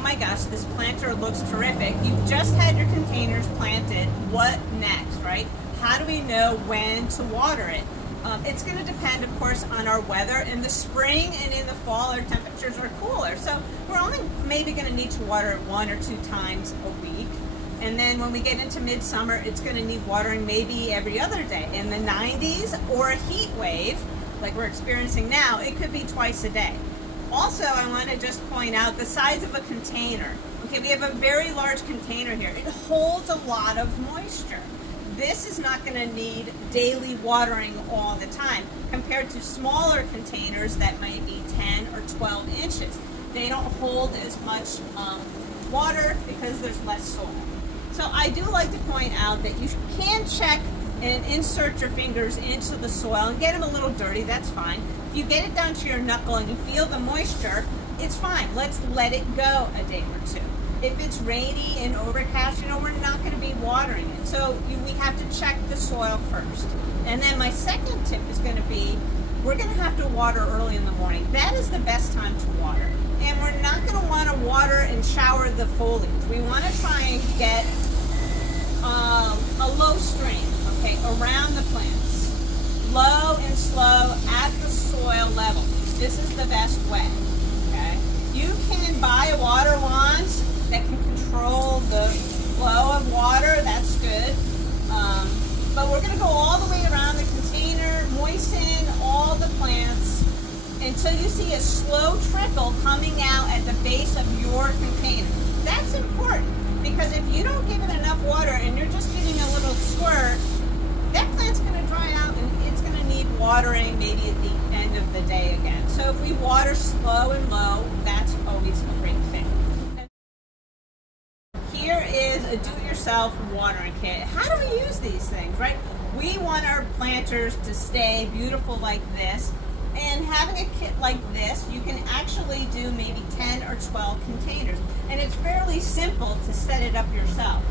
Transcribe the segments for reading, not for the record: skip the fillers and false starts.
my gosh, this planter looks terrific. You've just had your containers planted. What next, right? How do we know when to water it? It's going to depend, of course, on our weather. In the spring and in the fall, our temperatures are cooler. So we're only maybe going to need to water it 1 or 2 times a week. And then when we get into midsummer, it's going to need watering maybe every other day. In the 90s or a heat wave, like we're experiencing now, it could be twice a day. Also, I want to just point out the size of a container. Okay, we have a very large container here. It holds a lot of moisture. This is not going to need daily watering all the time compared to smaller containers that might be 10 or 12 inches. They don't hold as much water because there's less soil. So I do like to point out that you can check and insert your fingers into the soil and get them a little dirty, that's fine. If you get it down to your knuckle and you feel the moisture, it's fine. Let's let it go a day or 2. If it's rainy and overcast, we're not going to be watering it. So we have to check the soil first. And then my second tip is going to be, we're going to have to water early in the morning. That is the best time to water. And we're not going to want to water and shower the foliage. We want to try and get a low stream, okay, around the plants. Low and slow at the soil level. This is the best way, okay? You can buy a water wand that can control the flow of water, that's good. But we're going to go all the way around the container, moisten all the plants until you see a slow trickle coming out at the base of your container. That's important because if you don't give it enough water and you're just getting a little squirt, that plant's going to dry out and it's going to need watering maybe at the end of the day again. So if we water slow and low, that's always a great thing. Here is a do-it-yourself watering kit. How do we use these things, right? We want our planters to stay beautiful like this, and having a kit like this, you can actually do maybe 10 or 12 containers, and it's fairly simple to set it up yourself.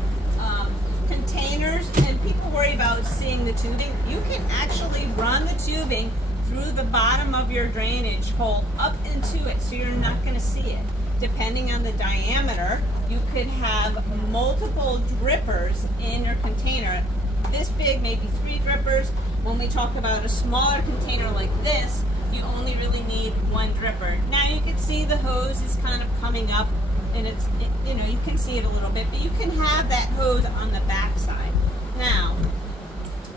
Containers, and people worry about seeing the tubing. You can actually run the tubing through the bottom of your drainage hole up into it, so you're not going to see it. Depending on the diameter, you could have multiple drippers in your container. This big, maybe 3 drippers. When we talk about a smaller container like this, you only really need 1 dripper. Now you can see the hose is kind of coming up, and you can see it a little bit, but you can have that hose on the back side. Now,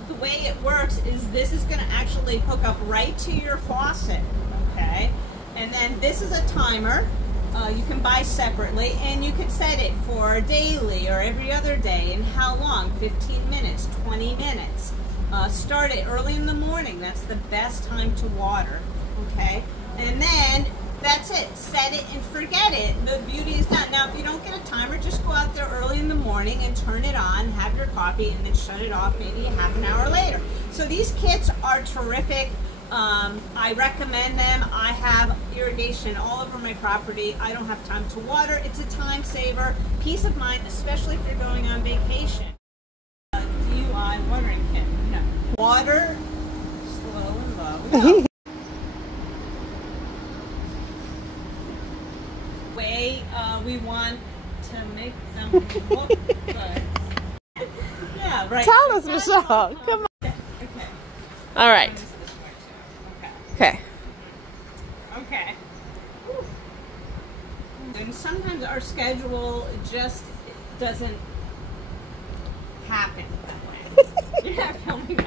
the way it works is this is going to actually hook up right to your faucet, okay? And then this is a timer. You can buy separately, and you can set it for daily or every other day. And how long? 15 minutes, 20 minutes. Start it early in the morning. That's the best time to water, okay? And then that's it. Set it and forget it. The beauty is done. Now, if you don't get a timer, just go out there early in the morning and turn it on, have your coffee, and then shut it off maybe half an hour later. So these kits are terrific. I recommend them. I have irrigation all over my property. I don't have time to water. It's a time saver, peace of mind, especially if you're going on vacation. DUI watering kit. No. Water, slow and low. No. Way we want to make them look good. Yeah, right. Tell us, Michele. Come on. Okay. All right. Okay. Okay. And sometimes our schedule just doesn't happen that way. Yeah, filming.